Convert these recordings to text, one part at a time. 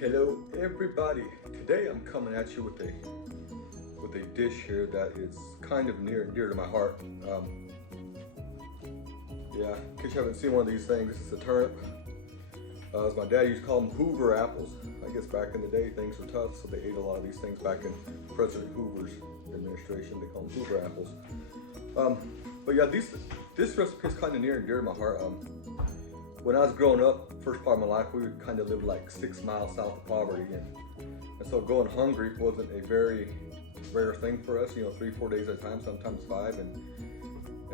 Hello everybody. Today I'm coming at you with a dish here that is kind of near and dear to my heart. Yeah, in case you haven't seen one of these things, this is a turnip. As my dad used to call them Hoover apples. I guess back in the day things were tough, so they ate a lot of these things back in President Hoover's administration. They call them Hoover apples. But yeah, this recipe is kind of near and dear to my heart. When I was growing up, first part of my life, we would kind of live like 6 miles south of poverty, and so going hungry wasn't a very rare thing for us. 3-4 days at a time, sometimes 5, and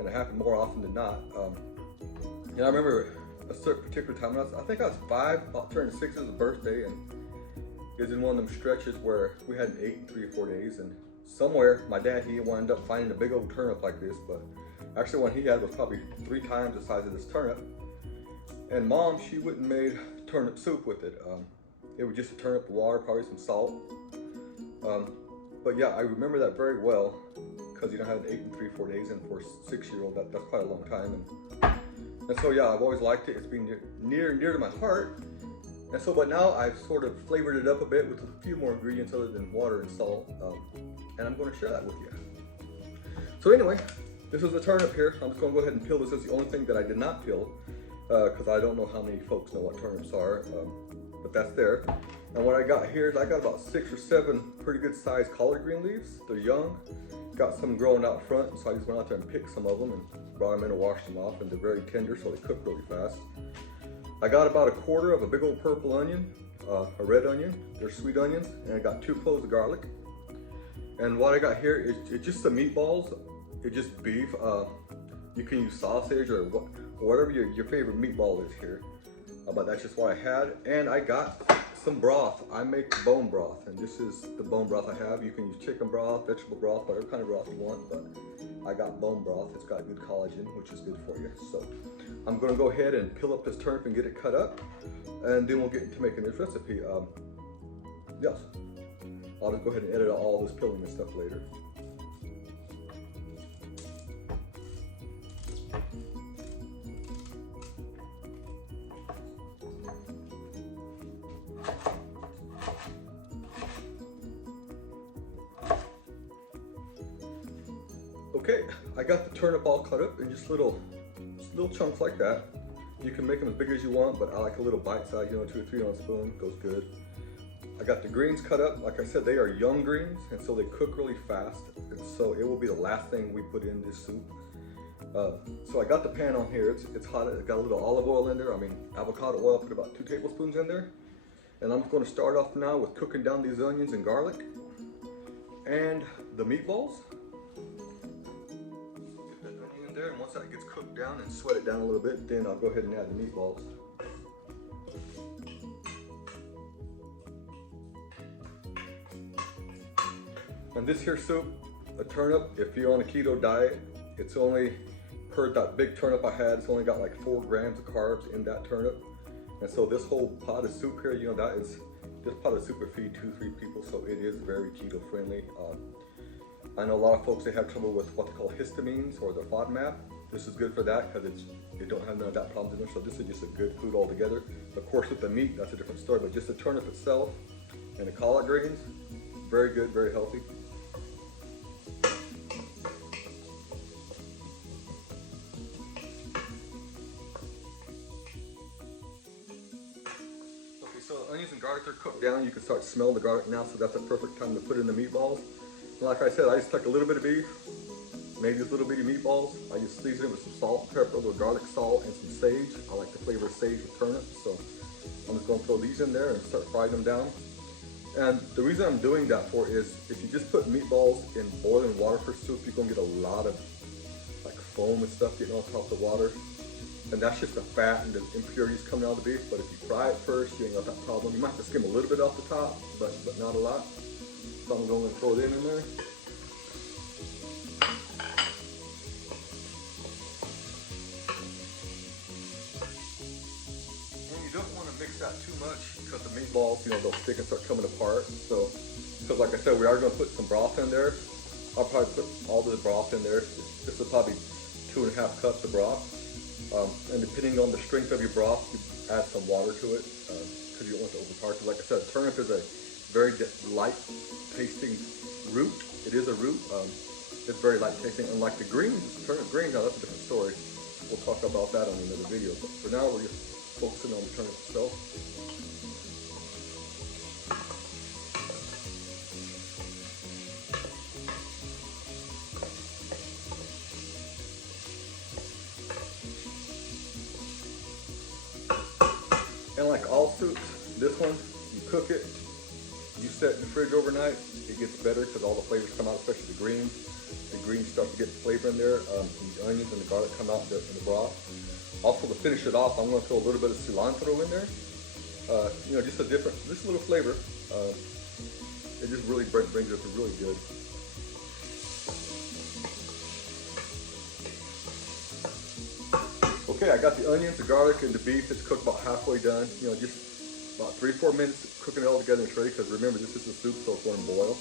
it happened more often than not. And I remember a certain particular time, I think I was 5, about turning 6 as a birthday, and it was in one of them stretches where we hadn't eaten 3 or 4 days, and somewhere my dad, he wound up finding a big old turnip like this, but actually one he had was probably 3 times the size of this turnip. And Mom, she went and made turnip soup with it. It was just a turnip, water, probably some salt. But yeah, I remember that very well because I hadn't eaten 3-4 days, and for a 6-year-old, that's quite a long time. And so yeah, I've always liked it. It's been near and dear to my heart. And so, but now I've sort of flavored it up a bit with a few more ingredients other than water and salt. And I'm going to share that with you. So anyway, this is the turnip here. I'm just going to go ahead and peel this. This is the only thing that I did not peel, because I don't know how many folks know what turnips are, but that's there. And what I got here is I got about 6 or 7 pretty good sized collard green leaves. They're young, got some growing out front, so I just went out there and picked some of them and brought them in and washed them off, and they're very tender, so they cook really fast. I got about 1/4 of a big old purple onion, a red onion, they're sweet onions, and I got 2 cloves of garlic. And what I got here is it's just some meatballs. It's just beef. You can use sausage or whatever your favorite meatball is here, but that's just what I had. And I got some broth. I make bone broth, and this is the bone broth I have. You can use chicken broth, vegetable broth, whatever kind of broth you want, but I got bone broth. It's got good collagen, which is good for you. So I'm gonna go ahead and peel up this turnip and get it cut up, and then we'll get into making this recipe. Yes, I'll just go ahead and edit out all this peeling and stuff later. Okay, I got the turnip all cut up in just little chunks like that. You can make them as big as you want, but I like a little bite size, 2 or 3 on a spoon, goes good. I got the greens cut up. Like I said, they are young greens, and so they cook really fast, and so it will be the last thing we put in this soup. So I got the pan on here, it's hot. It got a little olive oil in there, avocado oil, put about 2 tablespoons in there. And I'm going to start off now with cooking down these onions and garlic and the meatballs. There, and once that gets cooked down and sweat it down a little bit, then I'll go ahead and add the meatballs. And this here soup, a turnip, if you're on a keto diet, it's only, per that big turnip I had, it's only got like 4 grams of carbs in that turnip. And so this whole pot of soup here, this pot of soup would feed 2-3 people, so it is very keto friendly. I know a lot of folks, they have trouble with what they call histamines or the FODMAP. This is good for that because they don't have none of that problems in there. So this is just a good food altogether. Of course, with the meat, that's a different story, but just the turnip itself and the collard greens, very good, very healthy. Okay, so the onions and garlic are cooked down. You can start to smell the garlic now, so that's a perfect time to put in the meatballs. Like I said, I just took a little bit of beef, made these little bitty meatballs. I just seasoned it with some salt, pepper, a little garlic salt, and some sage. I like the flavor of sage with turnips, so I'm just going to throw these in there and start frying them down. And the reason I'm doing that for is if you just put meatballs in boiling water for soup, you're going to get a lot of like foam and stuff getting on top of the water. And that's just the fat and the impurities coming out of the beef. But if you fry it first, you ain't got that problem. You might have to skim a little bit off the top, but not a lot. So I'm going to throw it in there. And you don't want to mix that too much because the meatballs, they'll stick and start coming apart. So, because like I said, we are going to put some broth in there. I'll probably put all the broth in there. This is probably 2.5 cups of broth. And depending on the strength of your broth, you add some water to it. because you don't want to overpower. Because like I said, turnip is a very light tasting root. It is a root. It's very light tasting, unlike the greens, turnip greens. Now that's a different story. We'll talk about that on another video. But for now, we're just focusing on the turnip itself. And like all soups, this one, you cook it, you set it in the fridge overnight, it gets better because all the flavors come out, especially the greens. The greens start to get flavor in there, and the onions and the garlic come out in the broth. Also, to finish it off, I'm going to throw a little bit of cilantro in there. You know, just a little flavor. It just really brings it really good. Okay, I got the onions, the garlic, and the beef. It's cooked about halfway done. You know, just about 3-4 minutes cooking it all together in a tray, because remember, this is a soup, so it's going to boil.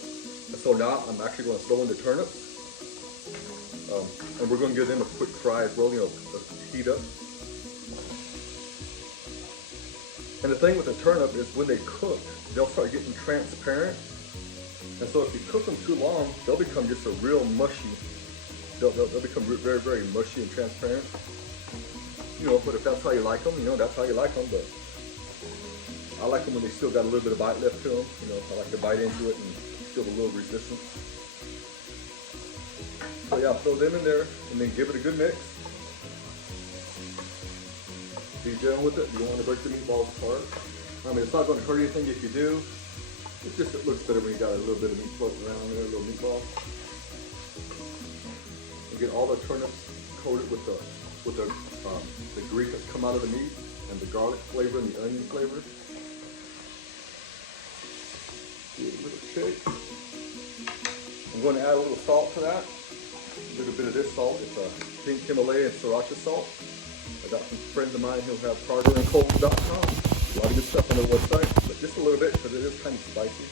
And so now I'm actually going to throw in the turnips. And we're going to give them a quick fry as well, you know, heat up. And the thing with the turnip is when they cook, they'll start getting transparent. And so if you cook them too long, they'll become just a real mushy. They'll become very, very mushy and transparent. You know, but if that's how you like them, you know, that's how you like them. But I like them when they still got a little bit of bite left to them. You know, I like to bite into it and feel a little resistance. So yeah, throw them in there and then give it a good mix. Be gentle with it. You don't want to break the meatballs apart. I mean, it's not going to hurt anything if you do. It's just, it looks better when you got a little bit of meat floating around there, a little meatball. You get all the turnips coated with the grease that's come out of the meat and the garlic flavor and the onion flavor. Give it a little shake. I'm going to add a little salt to that. A little bit of this salt. It's a pink Himalayan sriracha salt. I got some friends of mine who have cloves.com. A lot of good stuff on their website, but just a little bit because it is kind of spicy.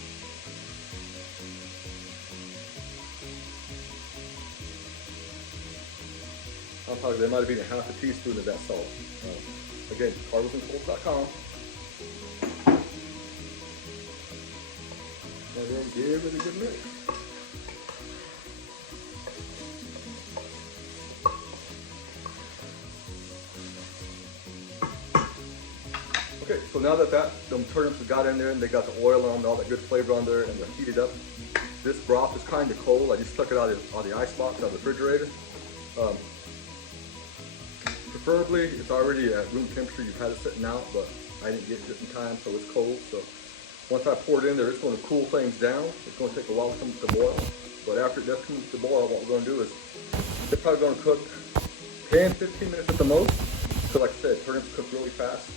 I'll tell you, there might have been a half a teaspoon of that salt. Again, cloves.com. And then give it a good mix. Okay, so now that them turnips have got in there and they got the oil on them, all that good flavor on there, and they're heated up, this broth is kind of cold. I just took it out of the ice box, out of the refrigerator. Preferably, it's already at room temperature. You've had it sitting out, but I didn't get it just in time, so it's cold. So once I pour it in there, it's going to cool things down. It's going to take a while to come to boil, but after it does come to boil, what we're going to do is it's probably going to cook 10-15 minutes at the most. So like I said, turnips cook really fast.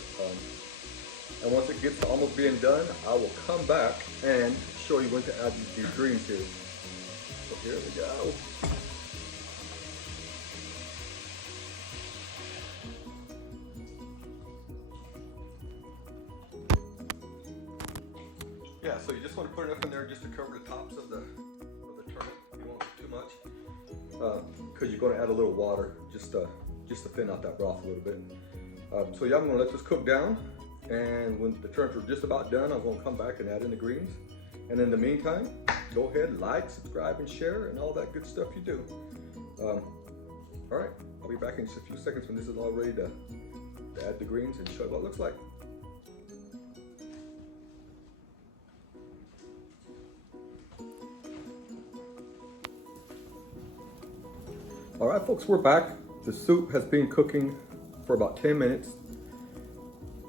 And once it gets to almost being done, I will come back and show you when to add these greens here. So here we go. Yeah, so you just want to put enough in there just to cover the tops of the turnip. You don't want too much, because you're going to add a little water just to thin out that broth a little bit. So yeah, I'm going to let this cook down, and when the turnips are just about done, I'm going to come back and add in the greens. And in the meantime, go ahead, like, subscribe, and share, and all that good stuff you do. All right, I'll be back in just a few seconds when this is all ready to add the greens and show you what it looks like. All right, folks, we're back. The soup has been cooking for about 10 minutes.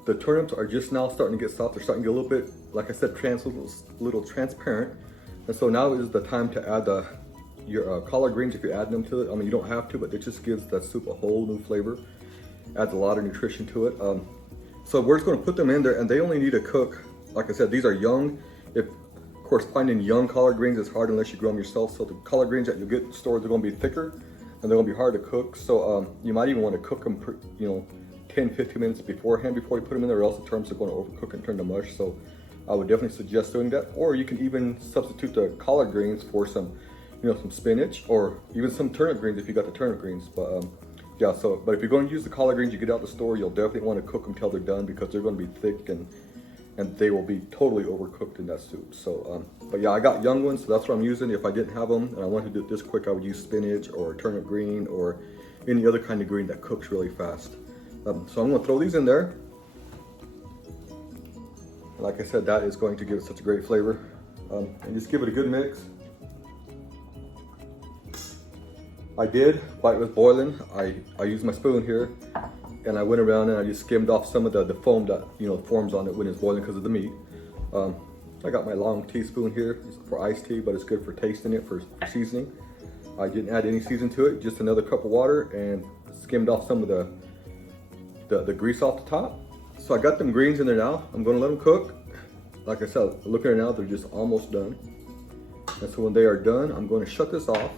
The turnips are just now starting to get soft. They're starting to get a little bit, like I said, a little transparent. And so now is the time to add your collard greens if you're adding them to it. I mean, you don't have to, but it just gives that soup a whole new flavor. Adds a lot of nutrition to it. So we're just going to put them in there, and they only need to cook. Like I said, these are young. Of course, finding young collard greens is hard unless you grow them yourself. So the collard greens that you'll get in stores are going to be thicker, and they're going to be hard to cook. So you might even want to cook them, 10-15 minutes beforehand before you put them in there, or else the turnips are going to overcook and turn to mush. So I would definitely suggest doing that. Or you can even substitute the collard greens for some spinach, or even some turnip greens if you got the turnip greens. But yeah, but if you're going to use the collard greens you get out the store, you'll definitely want to cook them till they're done, because they're going to be thick and and they will be totally overcooked in that soup. So, but yeah, I got young ones, so that's what I'm using. If I didn't have them and I wanted to do it this quick, I would use spinach or turnip green or any other kind of green that cooks really fast. So I'm gonna throw these in there. Like I said, that is going to give it such a great flavor. And just give it a good mix. I did, while it was boiling, I used my spoon here and I went around and I just skimmed off some of the foam that, you know, forms on it when it's boiling because of the meat. I got my long teaspoon here for iced tea, but it's good for tasting it, for seasoning. I didn't add any season to it, just another cup of water, and skimmed off some of the grease off the top. So I got them greens in there now. I'm gonna let them cook. Like I said, looking at it now, they're just almost done. And so when they are done, I'm gonna shut this off.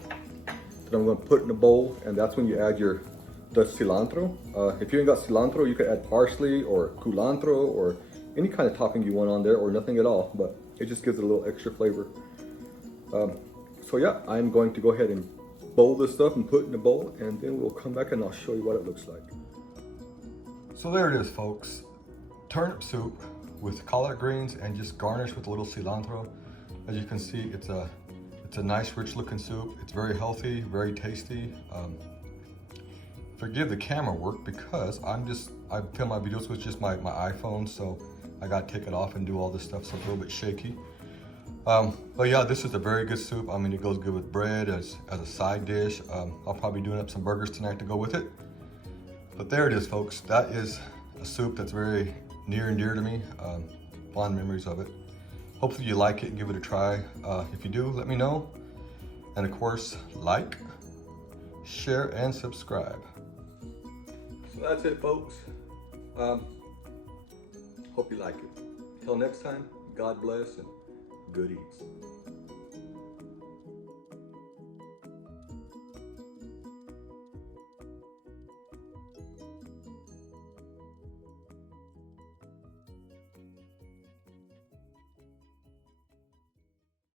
Then I'm gonna put it in a bowl, and that's when you add the cilantro. If you ain't got cilantro, you could add parsley or culantro or any kind of topping you want on there, or nothing at all, but it just gives it a little extra flavor. So yeah, I'm going to go ahead and bowl this stuff and put it in a bowl, and then we'll come back and I'll show you what it looks like. So there it is, folks. Turnip soup with collard greens and just garnished with a little cilantro. As you can see, it's a nice, rich looking soup. It's very healthy, very tasty. Forgive the camera work because I film my videos with just my iPhone, so I gotta take it off and do all this stuff, so it's a little bit shaky. But yeah, this is a very good soup. I mean, it goes good with bread as a side dish. I'll probably be doing up some burgers tonight to go with it. But there it is, folks. That is a soup that's very near and dear to me. Fond memories of it. Hopefully you like it and give it a try. If you do, let me know. And of course, like, share, and subscribe. So that's it, folks. Hope you like it. Till next time, God bless and good eats.